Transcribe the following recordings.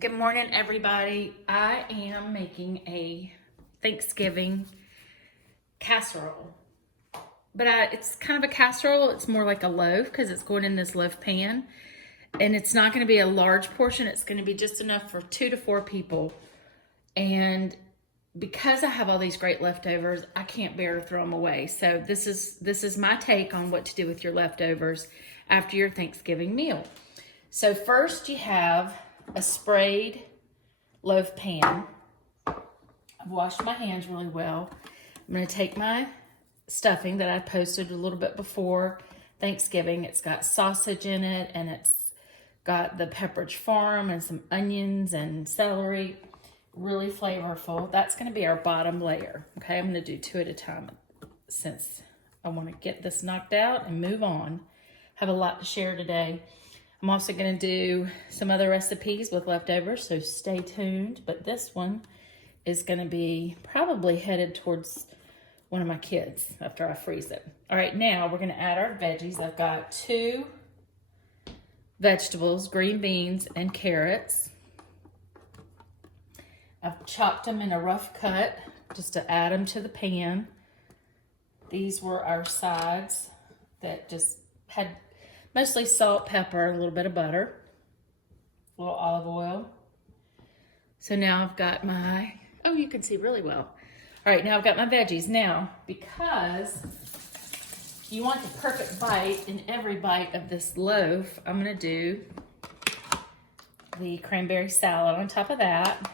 Good morning, everybody. I am making a Thanksgiving casserole, but it's kind of a casserole. It's more like a loaf because it's going in this loaf pan, and it's not going to be a large portion. It's going to be just enough for 2 to 4 people. And because I have all these great leftovers, I can't bear to throw them away. So this is my take on what to do with your leftovers after your Thanksgiving meal. So first you have a sprayed loaf pan. I've washed my hands really well. I'm going to take my stuffing that I posted a little bit before Thanksgiving. It's got sausage in it, and it's got the Pepperidge Farm and some onions and celery. Really flavorful. That's going to be our bottom layer. Okay, I'm going to do 2 at a time since I want to get this knocked out and move on. Have a lot to share today. I'm also going to do some other recipes with leftovers, so stay tuned. But this one is going to be probably headed towards one of my kids after I freeze it. All right, now we're going to add our veggies. I've got 2 vegetables, green beans and carrots. I've chopped them in a rough cut just to add them to the pan. These were our sides that just had mostly salt, pepper, a little bit of butter, a little olive oil. So now I've got my, oh, you can see really well. All right, now I've got my veggies. Now, because you want the perfect bite in every bite of this loaf, I'm gonna do the cranberry salad on top of that,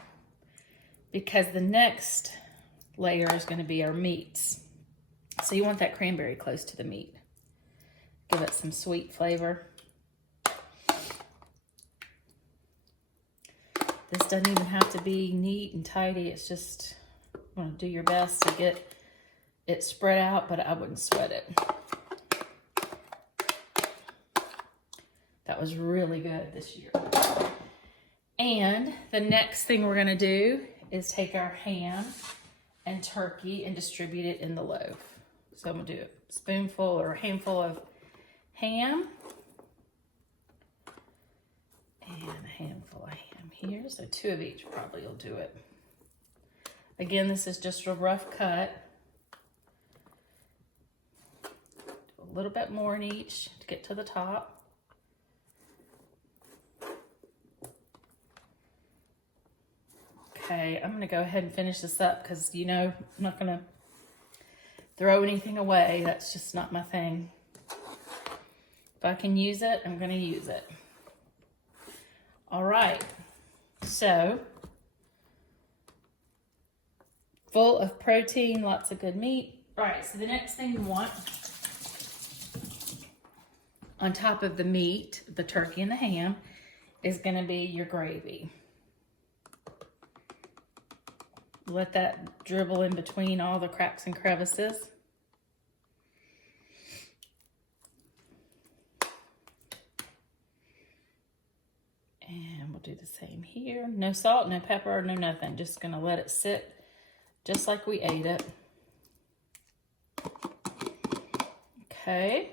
because the next layer is gonna be our meats. So you want that cranberry close to the meat. Give it some sweet flavor. This doesn't even have to be neat and tidy. It's just, you want to do your best to get it spread out, but I wouldn't sweat it. That was really good this year. And the next thing we're going to do is take our ham and turkey and distribute it in the loaf. So I'm going to do a spoonful or a handful of ham and a handful of ham here, so 2 of each probably will do it. Again, this is just a rough cut. A little bit more in each to get to the top. Okay, I'm gonna go ahead and finish this up because I'm not gonna throw anything away. That's just not my thing. If I can use it, I'm going to use it. All right. So, full of protein, lots of good meat. All right, so the next thing you want on top of the meat, the turkey and the ham, is going to be your gravy. Let that dribble in between all the cracks and crevices. And we'll do the same here. No salt, no pepper, no nothing. Just gonna let it sit just like we ate it. Okay.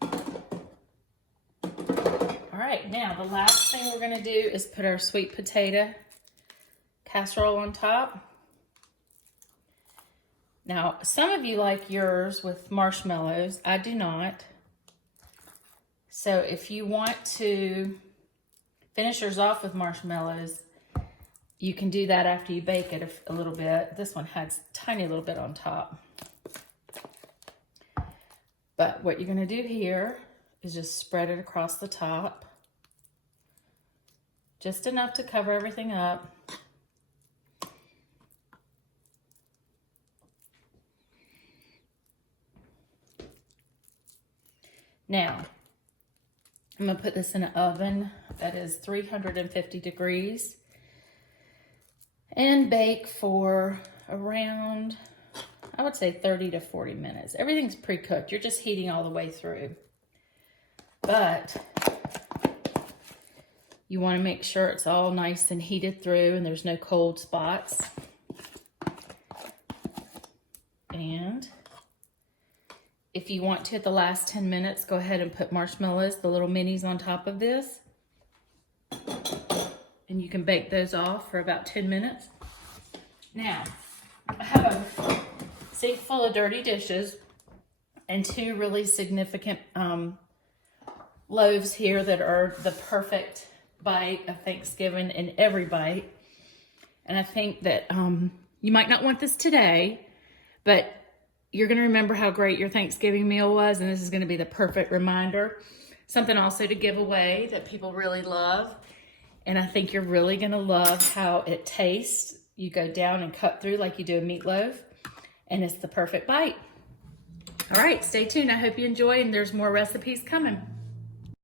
All right, now the last thing we're gonna do is put our sweet potato casserole on top. Now, some of you like yours with marshmallows. I do not. So if you want to finish yours off with marshmallows, you can do that after you bake it a little bit. This one has a tiny little bit on top. But what you're going to do here is just spread it across the top. Just enough to cover everything up. Now, I'm going to put this in an oven that is 350 degrees and bake for around, I would say 30 to 40 minutes. Everything's pre-cooked. You're just heating all the way through. But you want to make sure it's all nice and heated through and there's no cold spots. And if you want to, at the last 10 minutes, go ahead and put marshmallows, the little minis, on top of this. and you can bake those off for about 10 minutes. Now, I have a sink full of dirty dishes and 2 really significant loaves here that are the perfect bite of Thanksgiving in every bite. And I think that you might not want this today, but you're going to remember how great your Thanksgiving meal was, and this is going to be the perfect reminder. Something also to give away that people really love, and I think you're really going to love how it tastes. You go down and cut through like you do a meatloaf, and it's the perfect bite. All right, stay tuned. I hope you enjoy, and there's more recipes coming.